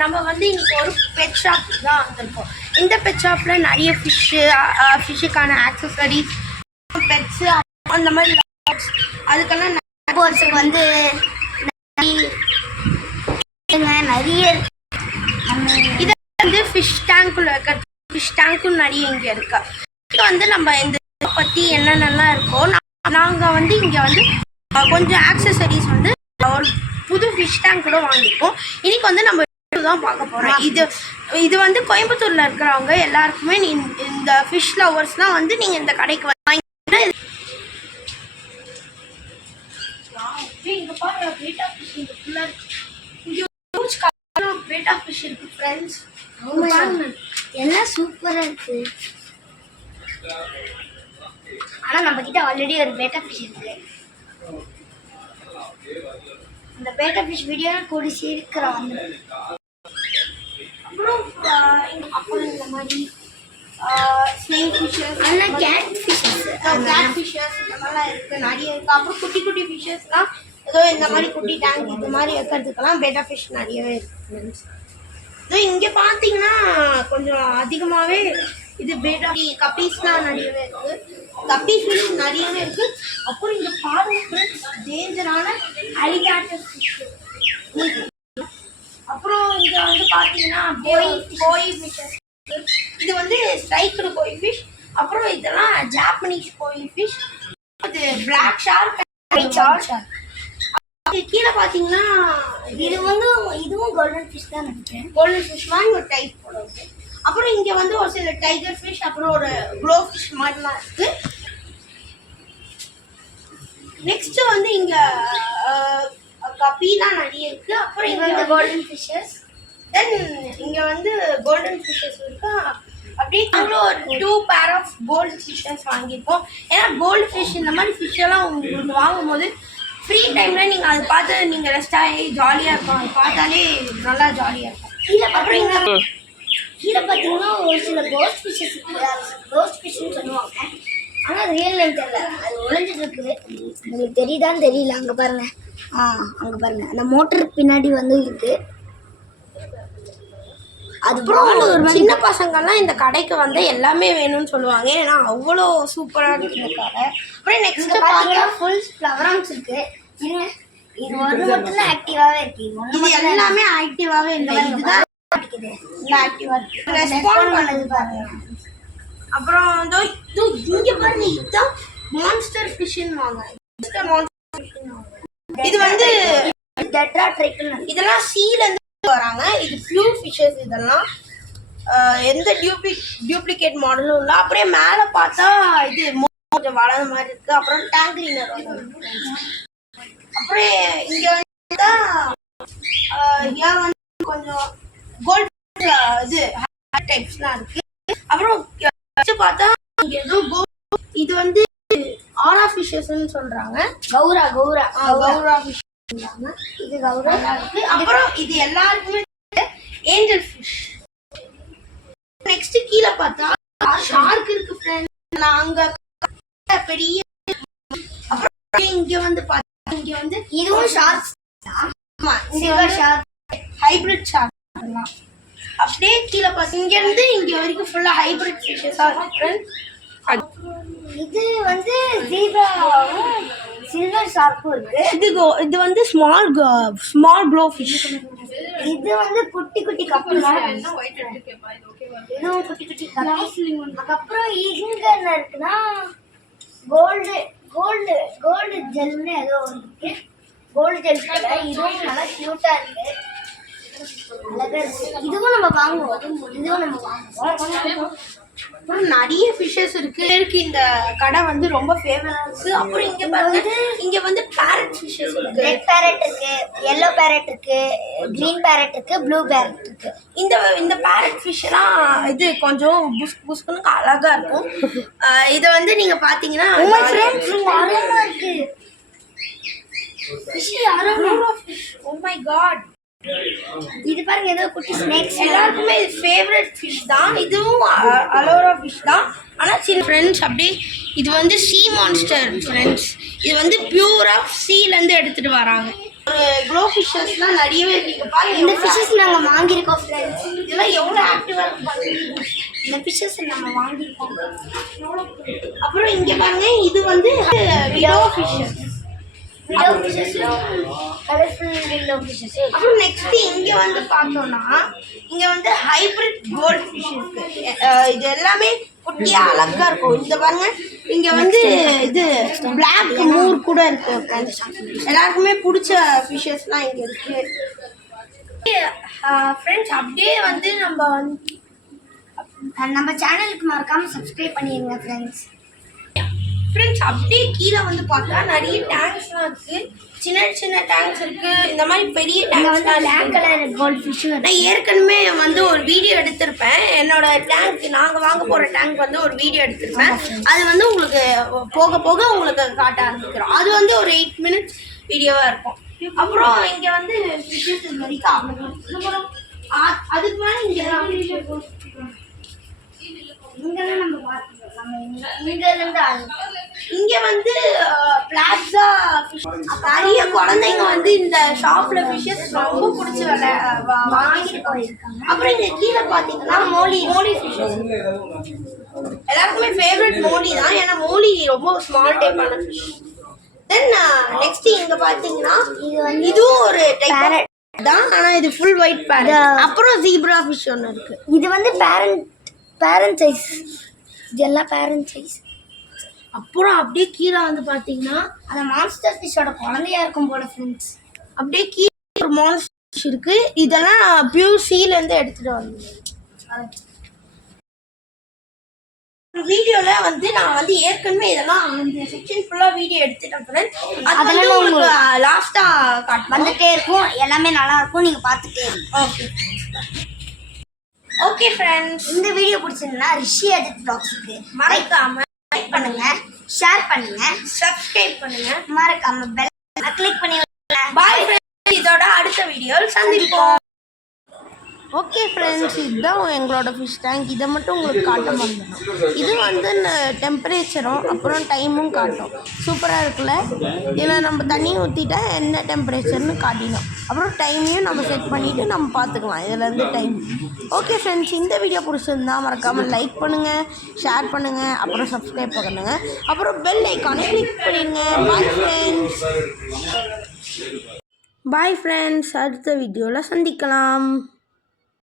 நம்ம வந்து இன்னைக்கு ஒரு பெட் ஷாப் தான் வந்திருக்கோம். இந்த பெட் ஷாப்பில் நிறைய ஃபிஷ்ஷுக்கான ஆக்சசரிஸ், பெட்ஸு, அந்த மாதிரி அதுக்கெல்லாம் வந்து நிறைய இதை வந்து ஃபிஷ் டேங்க்குள்ள இருக்கிற ஃபிஷ் டேங்க்கும் நிறைய இங்கே இருக்கு. இது வந்து நம்ம இந்த பற்றி என்னென்னலாம் இருக்கோ நாங்கள் வந்து இங்கே வந்து கொஞ்சம் ஆக்சசரிஸ் வந்து ஒரு புது ஃபிஷ் டேங்க் கூட வாங்கிப்போம். இன்னைக்கு வந்து நம்ம தான் பார்க்க போகிறோம். இது வந்து கோயம்புத்தூரில் இருக்கிறவங்க எல்லாருக்குமே இந்த ஃபிஷ் லவர்ஸ்லாம் வந்து நீங்கள் இந்த கடைக்கு வாங்கி இங்கே பாருங்க பேட்டா ஃபிஷ் இங்கே ஃபுல்லாக இங்கே பேட்டா ஃபிஷ் இருக்கு ஃப்ரெண்ட்ஸ். எல்லாம் சூப்பராக இருக்கு. ஆனால் நம்ம கிட்ட ஆல்ரெடி ஒரு பேட்டா ஃபிஷ் இருக்கு. அந்த பேட்டா ஃபிஷ் வீடியோ கூடி சீக்கிரம் வந்து அப்புறம் இந்த மாதிரி ஸ்னேக் ஃபிஷ்ஷஸ், கேட் ஃபிஷ்ஷஸ், இந்த மாதிரிலாம் இருக்குது, நிறைய இருக்குது. அப்புறம் குட்டி குட்டி ஃபிஷ்ஷஸ்லாம் ஏதோ இந்த மாதிரி குட்டி டேங்க் இந்த மாதிரி வைக்கிறதுக்கெல்லாம் பேட்டா ஃபிஷ் நிறையவே இருக்குது. இதோ இங்கே பார்த்தீங்கன்னா கொஞ்சம் அதிகமாகவே இது பேட்டா கப்பீஸ்லாம் நிறையவே இருக்குது. கப்பி ஃபிஷ் நிறையவே இருக்குது. அப்புறம் இங்கே பாருங்க ஃப்ரெண்ட்ஸ், டேஞ்சரான அலிகேட்டர் ஃபிஷ். அப்புறம் இங்கே வந்து பார்த்தீங்கன்னா கோய் ஃபிஷ்ஷஸ். இது வந்து ஸ்ட்ரைக்கடு கோய் ஃபிஷ். அப்புறம் இதெல்லாம் ஜாப்பனீஸ் கோய் ஃபிஷ். அது பிளாக் ஷார்க், ஒயிட் ஷார்க். கீழே பார்த்தீங்கன்னா இதுவும் கோல்டன் ஃபிஷ் தான் நினைக்கிறேன். கோல்டன் ஃபிஷ் மாதிரி ஒரு டைப் போடுறது. அப்புறம் இங்கே வந்து ஒரு சில டைகர் ஃபிஷ், அப்புறம் ஒரு க்ளோ ஃபிஷ் மாதிரிலாம் இருக்கு. நெக்ஸ்ட் வந்து இங்கே கப்பீலாம் நிறைய இருக்கு. அப்புறம் இங்கே வந்து கோல்டன் ஃபிஷ்ஷஸ். தென் இங்கே வந்து கோல்டன் ஃபிஷ்ஷஸ் இருக்கா. அப்படியே நாங்களும் ஒரு 2 பேர் ஆஃப் கோல்டு ஃபிஷ்ஷஸ் வாங்கியிருக்கோம். ஏன்னா கோல்டு ஃபிஷ் இந்த மாதிரி ஃபிஷ்ஷெல்லாம் உங்களுக்கு வாங்கும்போது ஃப்ரீ டைமில் நீங்கள் அதை பார்த்து நீங்கள் ரெஸ்டாகி ஜாலியாக இருக்கும். அதை பார்த்தாலே நல்லா ஜாலியாக இருக்கும். அப்புறம் இங்கே கீழே பார்த்தீங்கன்னா ஒரு சில கோஸ்ட் ஃபிஷ்ஷஸ் இருக்குது. கோஸ்ட் ஃபிஷ்ஷுன்னு சொல்லுவாங்க. ஆனால் ரியல் நேம் தெரியல, அது ஒளிஞ்சிட்டு இருக்குது. உங்களுக்கு தெரியுதான்னு தெரியல. அங்கே பாருங்க, அங்கே பாருங்க, அந்த மோட்டருக்கு பின்னாடி வந்து இருக்கு. அதுக்கப்புறம் சின்ன பசங்கள்லாம் இந்த கடைக்கு வந்து எல்லாமே வேணும்னு சொல்லுவாங்க. ஏன்னா அவ்வளோ சூப்பராக இருக்கு இந்த கடை. அப்புறம் நெக்ஸ்ட் பார்த்தீங்கன்னா ஃபுல் ஃப்ளவரான்ஸ் இருக்கு. இது ஒன்று மட்டும் தான் ஆக்டிவாகவே இருக்கு. இது எல்லாமே ஆக்டிவாகவே இல்லை. இதுதான் ரெஸ்பாண்ட் பண்ணது பாருங்க. அப்புறம் இங்க பாருங்க, இதுதான் மான்ஸ்டர் ஃபிஷ்ன்னு வாங்க. இது வந்து இதெல்லாம் சீல இருந்து வராங்க. இது பியூர் ஃபிஷஸ். இதெல்லாம் எந்த டியூப்ளிகேட் மாடலும் இல்லை. அப்படியே மேலே பார்த்தா இது கொஞ்சம் வளர்ந்த மாதிரி இருக்கு. அப்புறம் டேங்க் கிளீனர் வரும். அப்படியே இங்க வந்து கொஞ்சம் கோல்ட் இது டைப்ஸ்லாம் இருக்கு. அப்புறம் பார்த்தா இங்க ஏதோ இது வந்து ஆரா ஃபிஷஸ்ன்னு சொல்றாங்க. கௌரா ஃபிஷ் சொல்றாங்க. இது கௌரா இருக்கு. அப்புறம் இது எல்லாருக்குமே ஏஞ்சல் ஃபிஷ். நெக்ஸ்ட் கீழே பார்த்தா ஷார்க் இருக்கு ஃப்ரெண்ட்ஸ். நாங்க பெரிய அப்புறம் இங்க வந்து பார்த்தா இங்க வந்து இதுவும் ஷார்க்ஸ். ஆமா, சில்வர் ஷார்க், ஹைபிரிட் ஷார்க். அப்படியே கீழே பார்த்து இங்க இருந்து இங்க வரைக்கும் ஃபுல்லா ஹைபிரிட் ஃபிஷஸா இருக்கு. இது வந்து ஜீப்ராவும் சில்வர் ஷார்க்கும் இருக்கு. இது வந்து ஸ்மால் க்ளோ ஃபிஷ். இது வந்து குட்டி குட்டி கப்பல். இதுவும் குட்டி குட்டி கப்பல். அதுக்கப்புறம் இங்க என்ன இருக்குன்னா கோல்டு ஜெல்னு ஏதோ இருக்கு. கோல்டு ஜெல் கூட இதுவும் நல்லா கியூட்டா இருக்கு. இதுவும் நம்ம வாங்குவோம். அப்புறம் நிறைய ஃபிஷஸ் இருக்கு. இந்த கடை வந்து ரொம்ப ஃபேமஸ். அப்புறம் இங்க வந்து பேரட் ஃபிஷஸ் இருக்கு. ரெட் பேரட் இருக்கு, yellow பேரட் இருக்கு, கிரீன் பேரட் இருக்கு, ப்ளூ பேரட் இருக்கு. இந்த பேரட் ஃபிஷ்லாம் இது கொஞ்சம் புஸ்குன்னு அழகா இருக்கும். இதை வந்து நீங்க பாத்தீங்கன்னா இருக்கு. Fish oh my God. இது பாருங்க, ஏதோ குட்டி ஸ்னேக்ஸ். எல்லாருக்குமே இது ஃபேவரட் ஃபிஷ் தான். இதுவும் அலோரா ஃபிஷ் தான். ஆனால் சின்ன ஃப்ரெண்ட்ஸ் அப்படியே இது வந்து சீ மான்ஸ்டர் ஃப்ரெண்ட்ஸ். இது வந்து பியூராக சீலேருந்து எடுத்துகிட்டு வராங்க. ஒரு க்ளோ ஃபிஷ்ஷஸ்லாம் நிறையவே இருக்கு பாருங்க. இந்த ஃபிஷ்ஷஸ் நாங்கள் வாங்கியிருக்கோம் ஃப்ரெண்ட்ஸ். இதெல்லாம் எவ்வளோ ஆக்டிவாக இருக்கு பாருங்க. இந்த ஃபிஷ்ஷஸ் நம்ம வாங்கியிருக்கோம். அப்புறம் இங்கே பாருங்க, இது வந்து விடோ ஃபிஷ்ஷஸ். விடோ ஃபிஷ்ஷஸும் கலர்ஃபுல் விண்டோ ஃபிஷ்ஷஸ். அப்புறம் நெக்ஸ்ட் இங்கே வந்து பார்த்தோம்னா இங்கே வந்து ஹைப்ரிட் கோல்ட் ஃபிஷ் இருக்கு. இது எல்லாமே குட்டியா அழகா இருக்கும். இந்த பாருங்க, இங்க வந்து இது பிளாக் மூர் கூட இருக்கு. எல்லாருக்குமே பிடிச்ச ஃபிஷஸ்லாம் இங்க இருக்கு. ஃப்ரெண்ட்ஸ் அப்படியே வந்து நம்ம சேனலுக்கு மறக்காம சப்ஸ்கிரைப் பண்ணிடுங்க ஃப்ரெண்ட்ஸ். ஃப்ரெண்ட்ஸ் அப்படியே கீழே வந்து பார்த்தா நிறைய டேங்க்ஸ்லாம் இருக்கு. சின்ன சின்ன டேங்க்ஸ் இருக்கு. இந்த மாதிரி பெரிய tanks black colour gold fish. நான் ஏற்கனவே வந்து ஒரு வீடியோ எடுத்திருப்பேன். என்னோட டேங்க், நாங்கள் வாங்க போகிற டேங்க் வந்து ஒரு வீடியோ எடுத்திருப்பேன். அது வந்து உங்களுக்கு போக போக உங்களுக்கு காட்ட ஆரம்பிக்கிறோம். அது வந்து ஒரு 8 minutes வீடியோவாக இருக்கும். அப்புறம் இங்கே வந்து ஃபிஷஸ் இது வரைக்கும் அப்புறம் அதுக்கு மேலே இங்கெல்லாம் நம்ம பார்த்துக்கோம். இங்கேருந்து இங்கே வந்து பிளாட்ஸா நிறைய குழந்தைங்க வந்து இந்த ஷாப்பில் ஃபிஷ்ஷஸ் ரொம்ப பிடிச்சி வாங்கிட்டு போயிருக்காங்க. அப்புறம் இங்கே கீழே பார்த்தீங்கன்னா மோலி ஃபிஷ்ஷஸ் எல்லாருக்குமே ஃபேவரட் மோலி தான். ஏன்னா மோலி ரொம்ப ஸ்மால் டைப்பான ஃபிஷ். தென் நெக்ஸ்ட் இங்கே பார்த்தீங்கன்னா இதுவும் ஒரு டைப் தான், ஆனால் இது ஃபுல் ஒயிட் பேரட். அப்புறம் ஜீப்ரா ஃபிஷ் ஒன்று இருக்கு. இது வந்து பேரண்ட் சைஸ். இதெல்லாம் பேரண்ட் சைஸ். அப்புறம் அப்படியே கீழே வந்து பார்த்தீங்கன்னா அந்த மான்ஸ்டர் ஃபிஷ்ஷோட குழந்தையா இருக்கும் போல ஃப்ரெண்ட்ஸ். அப்படியே கீழே ஒரு மான்ஸ்டர் ஃபிஷ் இருக்கு. இதெல்லாம் பியூர் சீலேருந்து எடுத்துட்டு வந்தேன். வீடியோல வந்து நான் வந்து ஏற்கனவே இதெல்லாம் இந்த செக்ஷன் ஃபுல்லாக வீடியோ எடுத்துட்டேன் ஃப்ரெண்ட்ஸ். அதெல்லாம் உங்களுக்கு லாஸ்ட்டாக காட்டு வந்துட்டே இருக்கும். எல்லாமே நல்லா இருக்கும், நீங்கள் பார்த்துட்டே இருக்கும். ஓகே ஓகே ஃப்ரெண்ட்ஸ், இந்த வீடியோ பிடிச்சிருந்தா ரிஷி அஜித் ப்ளாக்ஸுக்கு மறக்காம லைக் பண்ணுங்க, ஷேர் பண்ணுங்க, சப்ஸ்கிரைப் பண்ணுங்க, மறக்காம பெல் கிளிக் பண்ணி. பாய் ஃப்ரெண்ட்ஸ், இதோட அடுத்த வீடியோவில் சந்திப்போம். ஓகே ஃப்ரெண்ட்ஸ், இதுதான் எங்களோட ஃபிஷ் டேங்க். இதை மட்டும் உங்களுக்கு காட்ட மாட்டோம். இது வந்து டெம்பரேச்சரும் அப்புறம் டைமும் காட்டும். சூப்பராக இருக்குல்ல? இதில் நம்ம தண்ணி ஊற்றிட்டா என்ன டெம்பரேச்சர்னு காட்டிடும். அப்புறம் டைமையும் நம்ம செட் பண்ணிவிட்டு நம்ம பார்த்துக்கலாம் இதுலேருந்து டைம். ஓகே ஃப்ரெண்ட்ஸ், இந்த வீடியோ பிடிச்சிருந்தா மறக்காமல் லைக் பண்ணுங்கள், ஷேர் பண்ணுங்கள், அப்புறம் சப்ஸ்கிரைப் பண்ணுங்கள், அப்புறம் பெல் ஐக்கானை கிளிக் பண்ணிடுங்க. Bye friends. பாய் ஃப்ரெண்ட்ஸ், அடுத்த வீடியோவில் சந்திக்கலாம்.